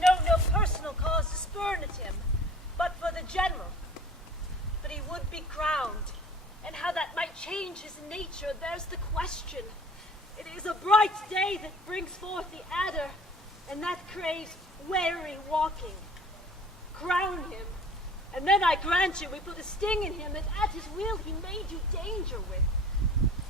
know no personal cause to spurn at him, but for the general. But he would be crowned, and how that might change his nature, there's the question. It is a bright day that brings forth the adder, and that craves wary walking. Crown him, and then I grant you we put a sting in him that at his will he may do danger with.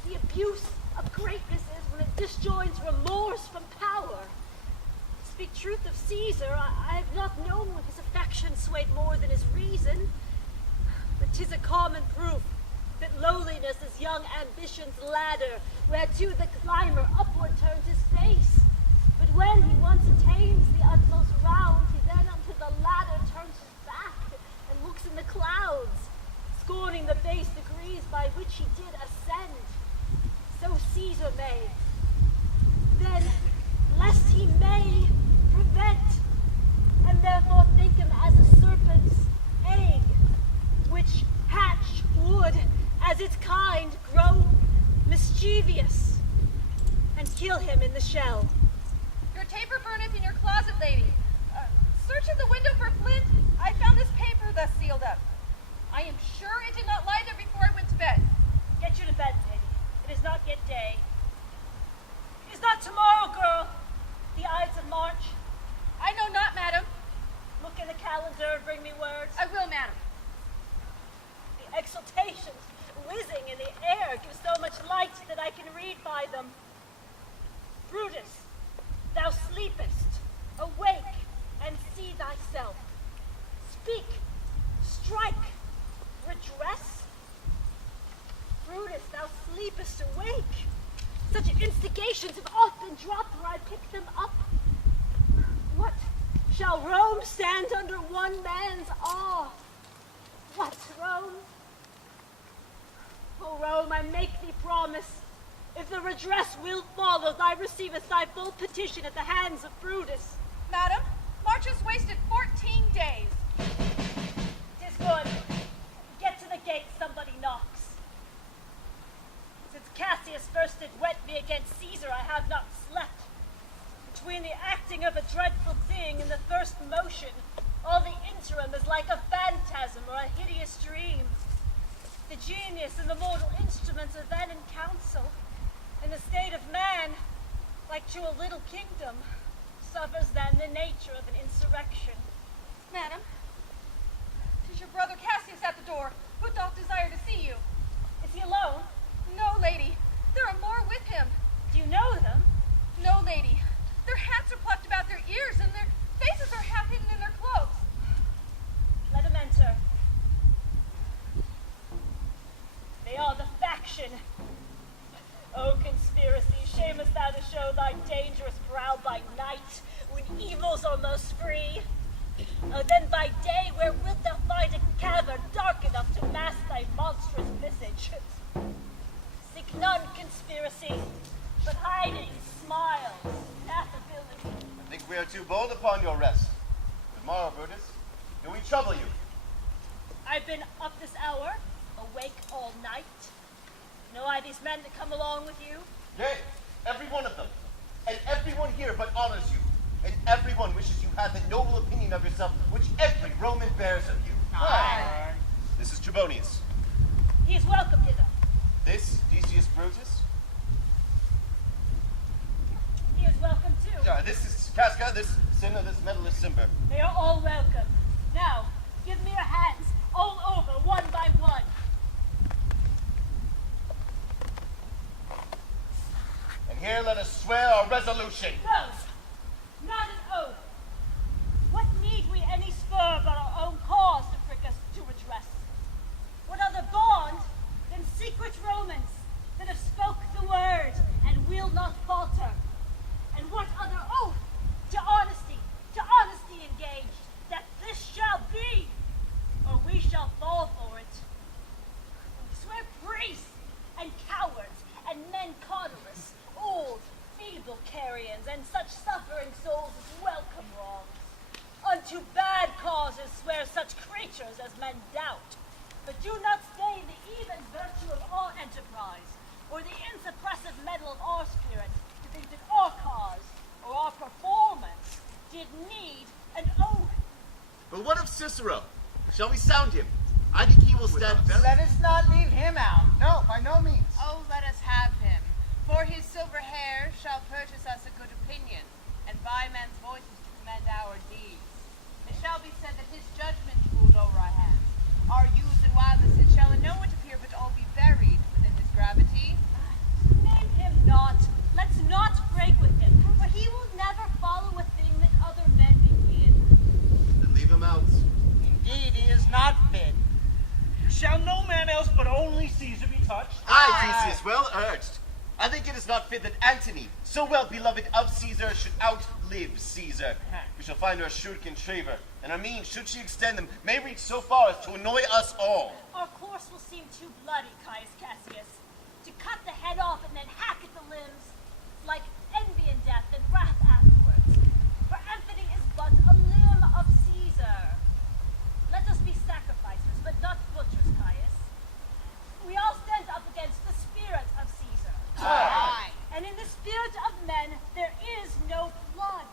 The abuse of greatness is when it disjoins remorse from power. To speak truth of Caesar, I have not known when his affection swayed more than his reason, but 'tis a common proof that lowliness is young ambition's ladder, whereto the climber upward turns his face. But when he once attains the utmost round, he then unto the ladder turns his back and looks in the clouds, scorning the base degrees by which he did ascend. So Caesar may. Then, lest he may prevent, and therefore think him as a serpent's egg, which hatched would, as its kind, grow mischievous, and kill him in the shell. Your taper burneth in your closet, lady. Search in the window for flint. I found this paper thus sealed up. I am sure it did not lie there before I went to bed. Get you to bed, lady. It is not yet day. It is not tomorrow, girl. The Ides of March. I know not, madam. Look in the calendar and bring me words. I will, madam. The exultations whizzing in the air give so much light that I can read by them. Brutus, thou sleepest. Awake and see thyself. Speak, strike, redress. Brutus, thou sleepest awake. Such instigations have often dropped where I pick them up. What? Shall Rome stand under one man's awe? What, Rome? O Rome, I make thee promise. If the redress will follow, thou receivest thy full petition at the hands of Brutus. Madam, March has wasted 14 days. 'Tis good. Get to the gate, somebody knocks. Since Cassius first did wet me against Caesar, I have not slept. Between the acting of a dreadful thing and the first motion, all the interim is like a phantasm or a hideous dream. The genius and the mortal instruments are then in council, and the state of man, like to a little kingdom, suffers then the nature of an insurrection. Madam, 'tis your brother Cassius at the door, who doth desire to see you. Is he alone? No, lady. There are more with him. Do you know them? No, lady. Their hats are plucked about their ears, and their faces are half hidden in their cloaks. Let him enter. They are the faction. O conspiracy, shamest thou to show thy dangerous brow by night, when evils are most free? Oh, then by day, where wilt thou find a cavern dark enough to mask thy monstrous visage? Seek none conspiracy, but hiding smiles and affability. I think we are too bold upon your rest. Good morrow, Brutus. Do we trouble you? I've been up this hour, awake all night. Know I these men that come along with you? Yea, every one of them. And everyone here but honors you. And everyone wishes you had the noble opinion of yourself which every Roman bears of you. Aye. This is Trebonius. He is welcome hither. This, Decius Brutus. He is welcome too. This is Casca, this Cinna, this medalist Cimber. They are all welcome. Now, give me your hands, all over, one by one. And here let us swear our resolution. No, not an oath. What need we any spur but our own cause to prick us to redress? What other bond than secret Romans that have spoke the word and will not falter? And what other oath to honesty engaged, that this shall be, or we shall fall for it? We swear priests and cowards and men cautelous, old, feeble carrions, and such suffering souls as welcome wrongs. Unto bad causes swear such creatures as men doubt, but do not stain the even virtue of our enterprise, or the insuppressive mettle of our spirit, to think that our cause, or our performance, did need Cicero. Shall we sound him? I think he will stand very... Let us not leave him out. No, by no means. Oh, let us have him. For his silver hair shall purchase us a good opinion, and by men's voices to commend our deeds. It shall be said that his judgment ruled over our hands. Our youths and wildnesses shall in no one appear, but all be buried within his gravity. Name him not. Let's not break with him, for he will never follow a thing that other men begin. Then leave him out. Indeed, he is not fit. Shall no man else but only Caesar be touched? Aye, Theseus, well urged. I think it is not fit that Antony, so well beloved of Caesar, should outlive Caesar. We shall find her a shrewd contriver, and our means, should she extend them, may reach so far as to annoy us all. Our course will seem too bloody, Caius Cassius. To cut the head off and then hack at the limbs, like envy and death and wrath afterwards. For Anthony is but a limb of Caesar. Let us be sacrificers, but not butchers, Caius. We all stand up against the spirit of Caesar. Aye. And in the spirit of men, there is no blood.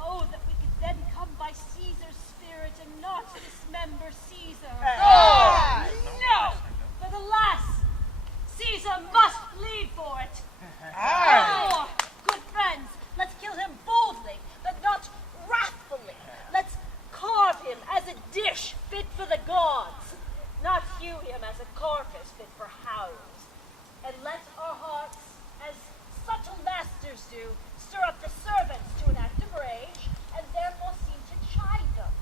Oh, that we could then come by Caesar's spirit and not dismember Caesar. No! But alas, Caesar must bleed for it. Therefore, good friends, let's kill him boldly, but not wrathfully. Let's carve him as a dish fit for the gods, not hew him as a carcass fit for hounds. And let our hearts, as subtle masters do, stir up the servants to an active rage, and therefore seem to chide them.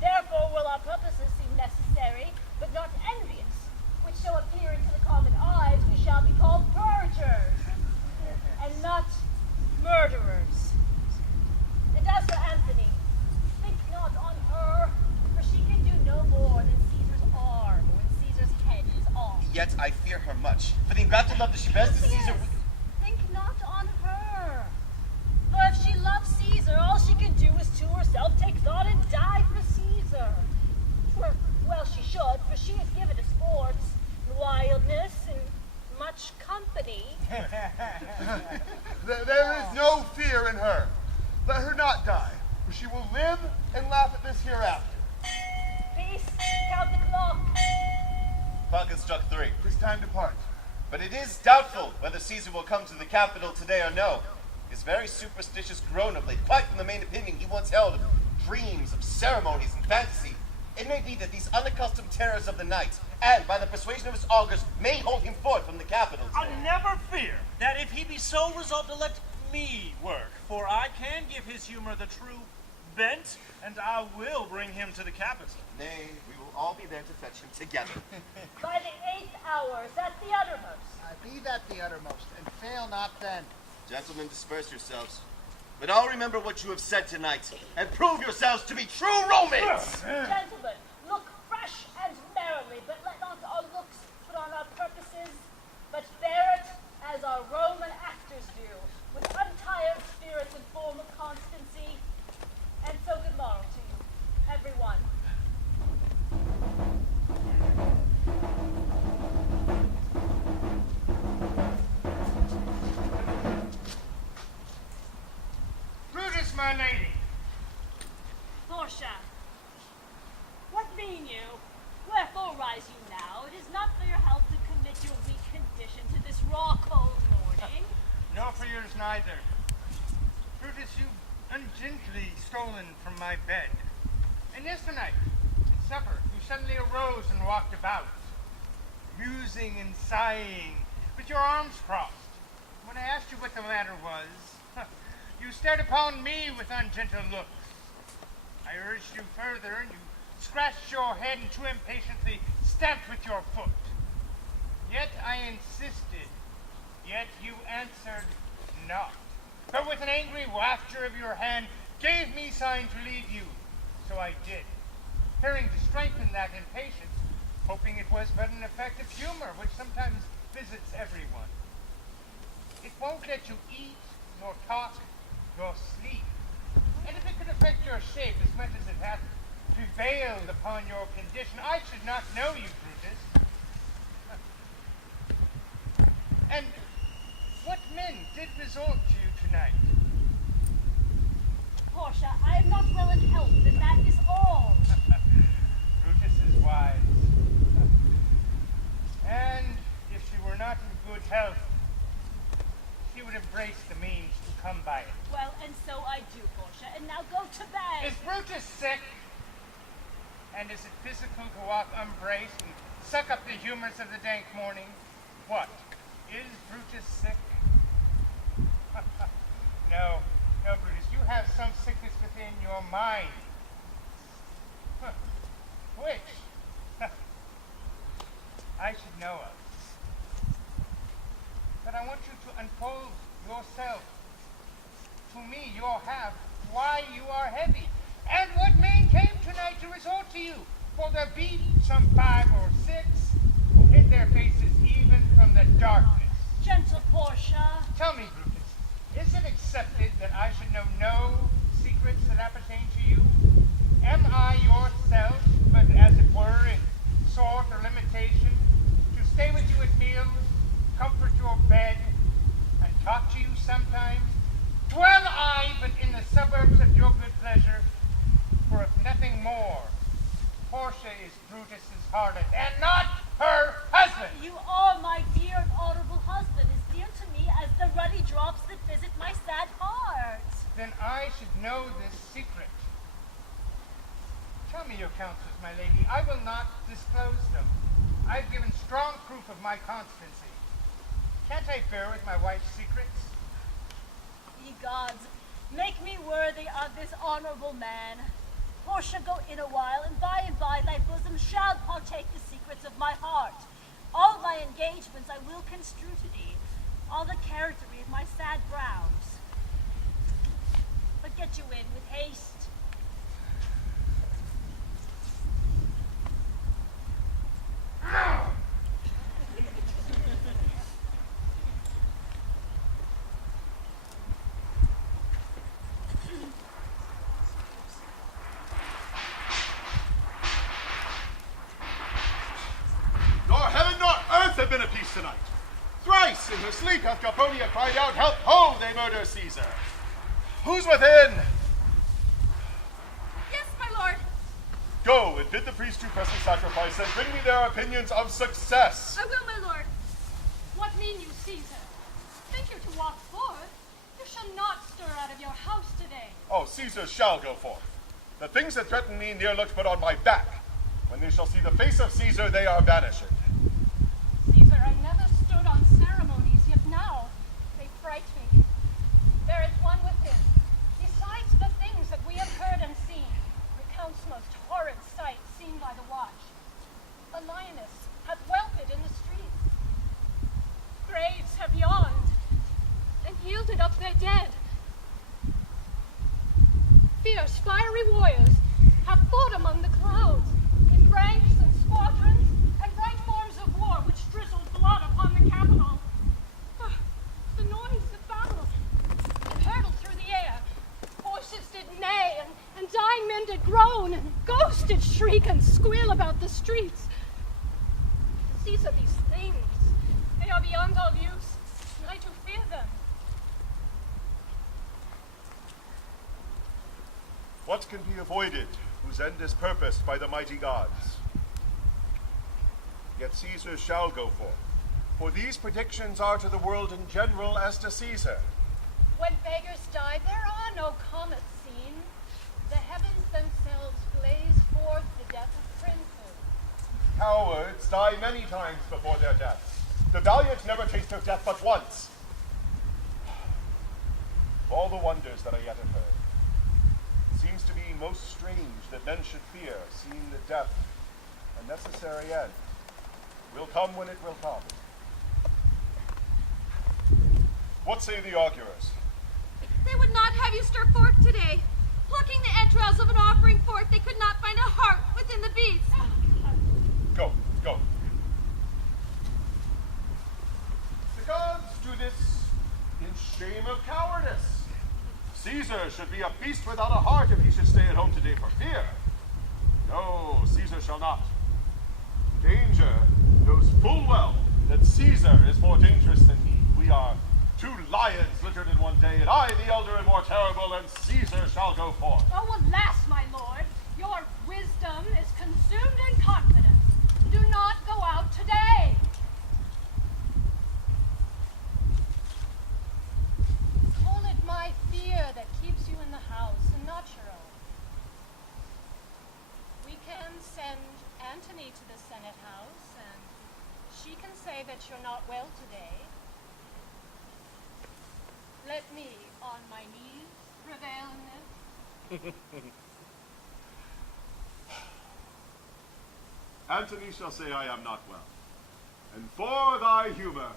Therefore will our purposes seem necessary, but not envious, which so appearing to the common eyes, we shall be called purgers, and not murderers. And as for Anthony, think not on her, for she can do no more than Caesar's arm when Caesar's head is off. Yet I fear her much, for the ingratitude love that she bears to Caesar... Yes, think not on her. For if she loves Caesar, all she can do is to herself take thought and die for Caesar. Well, she should, for she is given to sports, and wildness, and much company. There is no fear in her. Let her not die, for she will live and laugh at this hereafter. Peace, count the clock. Clock has struck 3. 'Tis time to part. But it is doubtful whether Caesar will come to the capital today or no. His very superstitious grown of late, quite from the main opinion he once held of dreams, of ceremonies, and fantasy. It may be that these unaccustomed terrors of the night, and by the persuasion of his augurs, may hold him forth from the capital I today. never fear that if he be so resolved to let me work, for I can give his humor the true bent, and I will bring him to the capital. Nay, we will all be there to fetch him together. By the 8th hour is at the uttermost. Be that the uttermost, and fail not then. Gentlemen, disperse yourselves. But all remember what you have said tonight, and prove yourselves to be true Romans! Gentlemen, look fresh and merrily, but let not our looks put on our purposes, but bear it as our Roman actors do, with untired spirits and form of constancy. And so good morrow to you, everyone. Brutus, my lady. Portia, what mean you? Wherefore rise you now? It is not for your health to commit your weak condition to this raw, cold morning. Nor for yours neither. Brutus, you ungently stolen from my bed. And yesternight, at supper, you suddenly arose and walked about, musing and sighing, with your arms crossed. When I asked you what the matter was, you stared upon me with ungentle looks. I urged you further, and you scratched your head and too impatiently stamped with your foot. Yet I insisted, yet you answered not, but with an angry wafture of your hand gave me sign to leave you. So I did, fearing to strengthen that impatience, hoping it was but an effect of humor which sometimes visits everyone. It won't let you eat, nor talk, nor sleep. And if it could affect your shape as much as it hath prevailed upon your condition, I should not know you, Brutus. And what men did resort to you tonight? Portia, I am not well in health, and that is all. to bed. Is Brutus sick? And is it physical to walk unbraced and suck up the humors of the dank morning? What? Is Brutus sick? No, Brutus, you have some sickness within your mind. Huh. Which? I should know of. But I want you to unfold yourself. To me, you'll have why you are heavy, and what man came tonight to resort to you. For there be some 5 or 6 who hid their faces even from the darkness. Gentle Portia. Tell me, Brutus, is it accepted that I should know no secrets that appertain to you? Am I yourself, but as it were in sort or limitation, to stay with you at meals, comfort your bed, and talk to you sometimes? Dwell I but in the suburbs of your good pleasure, for if nothing more, Portia is Brutus's harlot, and not her husband. You are my dear and honorable husband, as dear to me as the ruddy drops that visit my sad heart. Then I should know this secret. Tell me your counsels, my lady. I will not disclose them. I've given strong proof of my constancy. Can't I bear with my wife's secrets? Ye gods, make me worthy of this honorable man. Portia, go in a while, and by thy bosom shall partake the secrets of my heart. All my engagements I will construe to thee, all the charactery of my sad brows. But get you in with haste. Nor heaven nor earth have been at peace tonight. Thrice in her sleep hath Draconia cried out, "Help, ho, they murder Caesar." Who's within? Yes, my lord. Go and bid the priests to present sacrifice and bring me their opinions of success. I will, my lord. What mean you, Caesar? Think you to walk forth? You shall not stir out of your house today. Oh, Caesar shall go forth. The things that threaten me near looked but on my back. When they shall see the face of Caesar, they are banished. Caesar, I never stood on ceremonies, yet now they fright me. There is one within. Besides the things that we have heard and seen, recounts most horrid sight seen by the watch. A lioness hath whelped in the streets. Graves have yawned and yielded up their dead. Fierce, fiery warriors have fought among the clouds, in ranks and squadrons, and bright forms of war which drizzled blood upon the capital. The noise of battle hurtled through the air. Horses did neigh, and dying men did groan, and ghosts did shriek and squeal about the streets. These are these things. They are beyond all use, and I do fear them. What can be avoided, whose end is purposed by the mighty gods? Yet Caesar shall go forth, for these predictions are to the world in general as to Caesar. When beggars die, there are no comets seen. The heavens themselves blaze forth the death of princes. Cowards die many times before their death. The valiant never taste their death but once. Of all the wonders that I yet have heard, it seems to me most strange that men should fear, seeing that death, a necessary end, will come when it will come. What say the augurers? They would not have you stir forth today. Plucking the entrails of an offering forth, they could not find a heart within the beast. Go, go. The gods do this in shame of cowardice. Caesar should be a beast without a heart if he should stay at home today for fear. No, Caesar shall not. Danger knows full well that Caesar is more dangerous than he. We are two lions littered in one day, and I, the elder and more terrible, and Caesar shall go forth. Oh, alas, my lord, your wisdom is consumed in confidence. Do not go out today. Call it my fear that keeps you in the house, and not your own. Antony to the Senate House, and she can say that you're not well today. Let me, on my knees, prevail in this. Antony shall say I am not well, and for thy humor,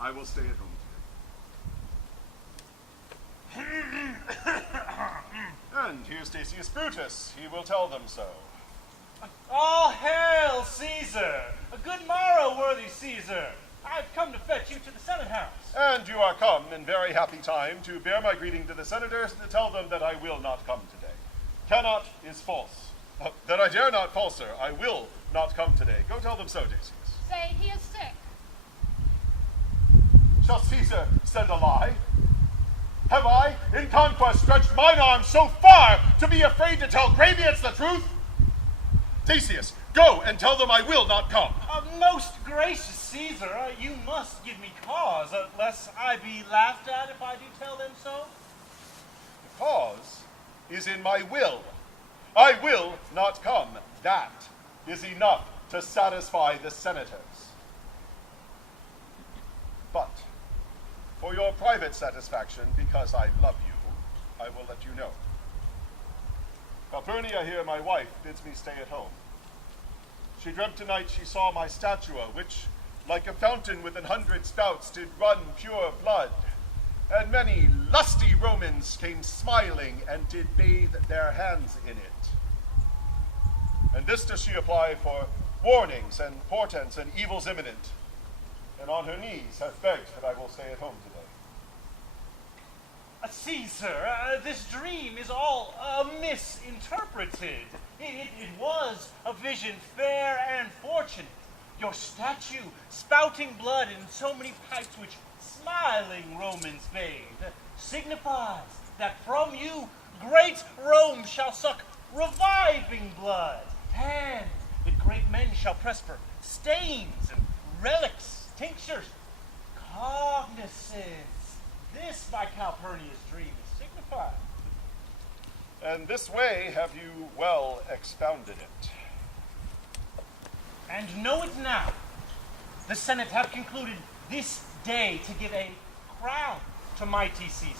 I will stay at home today. And here's Decius Brutus. He will tell them so. All hail, Caesar! A good morrow, worthy Caesar! I've come to fetch you to the Senate House. And you are come in very happy time to bear my greeting to the senators and to tell them that I will not come today. Cannot is false. That I dare not falser. I will not come today. Go tell them so, Decius. Say he is sick. Shall Caesar send a lie? Have I, in conquest, stretched mine arms so far to be afraid to tell Gravians the truth? Decius, go and tell them I will not come. Most gracious Caesar, you must give me cause, lest I be laughed at if I do tell them so. The cause is in my will. I will not come. That is enough to satisfy the senators. But for your private satisfaction, because I love you, I will let you know. Calpurnia here, my wife, bids me stay at home. She dreamt tonight she saw my statua, which, like a fountain with 100 spouts, did run pure blood. And many lusty Romans came smiling and did bathe their hands in it. And this does she apply for warnings and portents and evils imminent, and on her knees hath begged that I will stay at home today. Caesar, this dream is all misinterpreted. It was a vision fair and fortunate. Your statue spouting blood in so many pipes which smiling Romans bathe signifies that from you great Rome shall suck reviving blood, and that great men shall press for stains and relics, tinctures, cognizance. This, by Calpurnia's dream, is signified. And this way have you well expounded it. And know it now. The Senate have concluded this day to give a crown to mighty Caesar.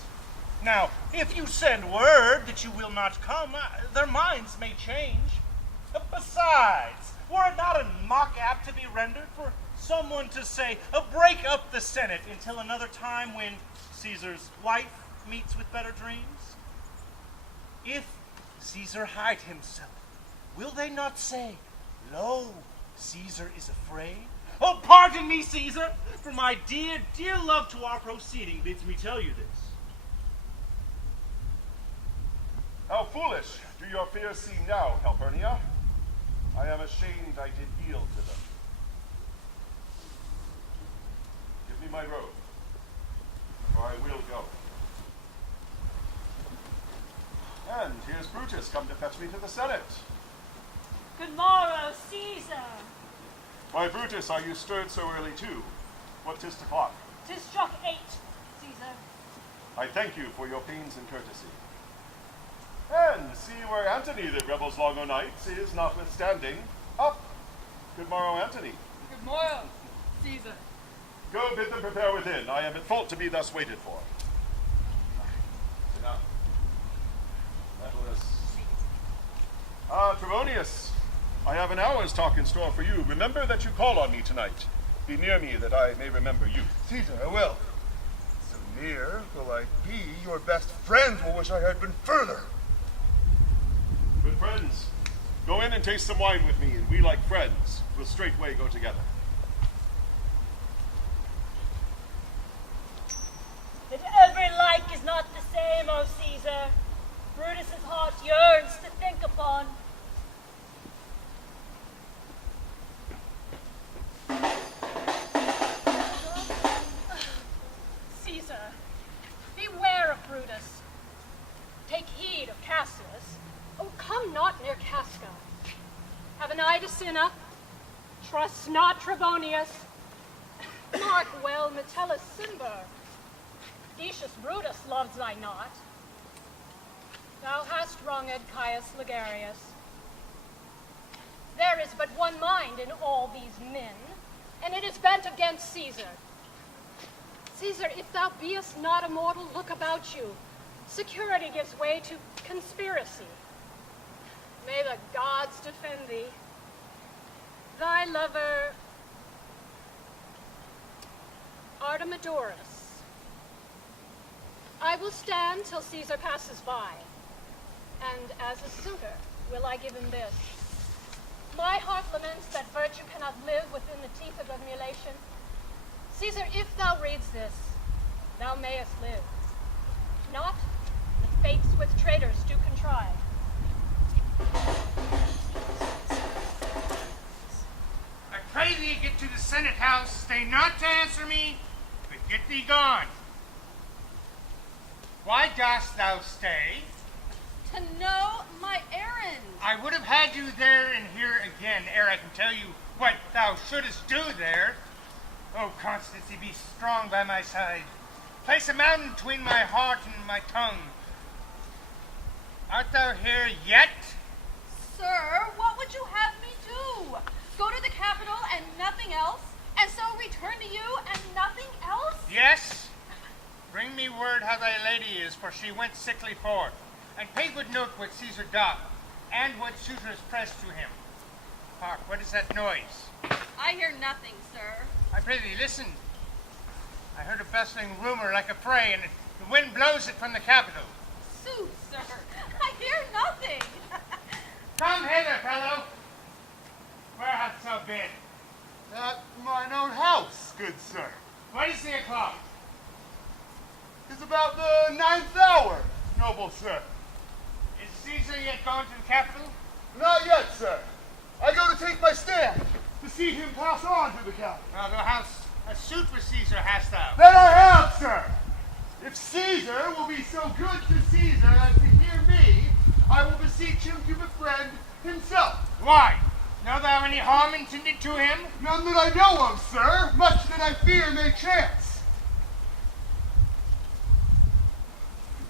Now, if you send word that you will not come, their minds may change. Besides, were it not a mock apt to be rendered for someone to say, break up the Senate until another time when Caesar's wife meets with better dreams? If Caesar hide himself, will they not say, lo, Caesar is afraid? Oh, pardon me, Caesar, for my dear, dear love to our proceeding bids me tell you this. How foolish do your fears seem now, Calpurnia? I am ashamed I did yield to them. Give me my robe, or I will go. And here's Brutus come to fetch me to the Senate. Good morrow, Caesar. Why, Brutus, are you stirred so early too? What 'tis o'clock? 'Tis struck 8, Caesar. I thank you for your pains and courtesy. And see where Antony that revels long o' nights is notwithstanding up. Good morrow, Antony. Good morrow, Caesar. Go bid them prepare within. I am at fault to be thus waited for. Enough. Metellus. Trebonius, I have an hour's talk in store for you. Remember that you call on me tonight. Be near me that I may remember you. Caesar, I will. So near will I be, your best friends will wish I had been further. Good friends, go in and taste some wine with me, and we, like friends, will straightway go together. That every like is not the same, O Caesar. Brutus's heart yearns to think upon. Caesar, beware of Brutus. Take heed of Cassius. Oh, come not near Casca. Have an eye to Cinna. Trust not Trebonius. Mark well Metellus Cimber. Decius Brutus loves thy not. Thou hast wronged Caius Ligarius. There is but one mind in all these men, and it is bent against Caesar. Caesar, if thou beest not immortal, look about you. Security gives way to conspiracy. May the gods defend thee. Thy lover, Artemidorus. I will stand till Caesar passes by, and as a suitor will I give him this. My heart laments that virtue cannot live within the teeth of emulation. Caesar, if thou reads this, thou mayest live. If not, the fates with traitors do contrive. I pray thee get to the Senate house, stay not to answer me, but get thee gone. Why dost thou stay? To know my errand. I would have had you there and here again, ere I can tell you what thou shouldest do there. Oh, Constancy, be strong by my side. Place a mountain between my heart and my tongue. Art thou here yet? Sir, what would you have me do? Go to the capital and nothing else? And so return to you and nothing else? Yes. Bring me word how thy lady is, for she went sickly forth. And pay good note what Caesar doth, and what suitors press to him. Hark, what is that noise? I hear nothing, sir. I pray thee, listen. I heard a bustling rumor like a fray, and the wind blows it from the capital. Sooth, sir, I hear nothing. Come hither, fellow. Where hast thou been? At mine own house, good sir. What is the o'clock? 'Tis about the 9th hour, noble sir. Is Caesar yet gone to the capital? Not yet, sir. I go to take my stand, to see him pass on to the capital. Now thou hast a suit with Caesar, hast thou? That I have, sir. If Caesar will be so good to Caesar as to hear me, I will beseech him to befriend himself. Why? Know thou any harm intended to him? None that I know of, sir, much that I fear may chance.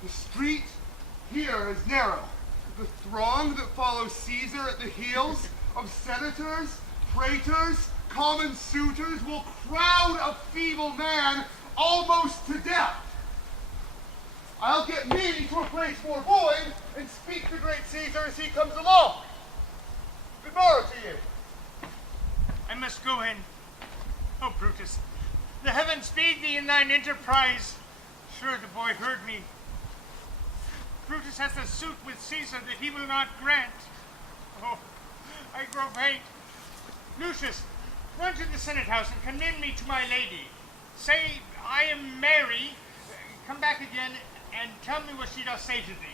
The street here is narrow. The throng that follows Caesar at the heels of senators, praetors, common suitors will crowd a feeble man almost to death. I'll get me to a place more void and speak to great Caesar as he comes along. Good morrow to you. I must go in. Oh, Brutus, the heavens speed thee in thine enterprise. Sure the boy heard me. Brutus hath a suit with Caesar that he will not grant. Oh, I grow faint. Lucius, run to the Senate house and commend me to my lady. Say I am Mary. Come back again and tell me what she doth say to thee.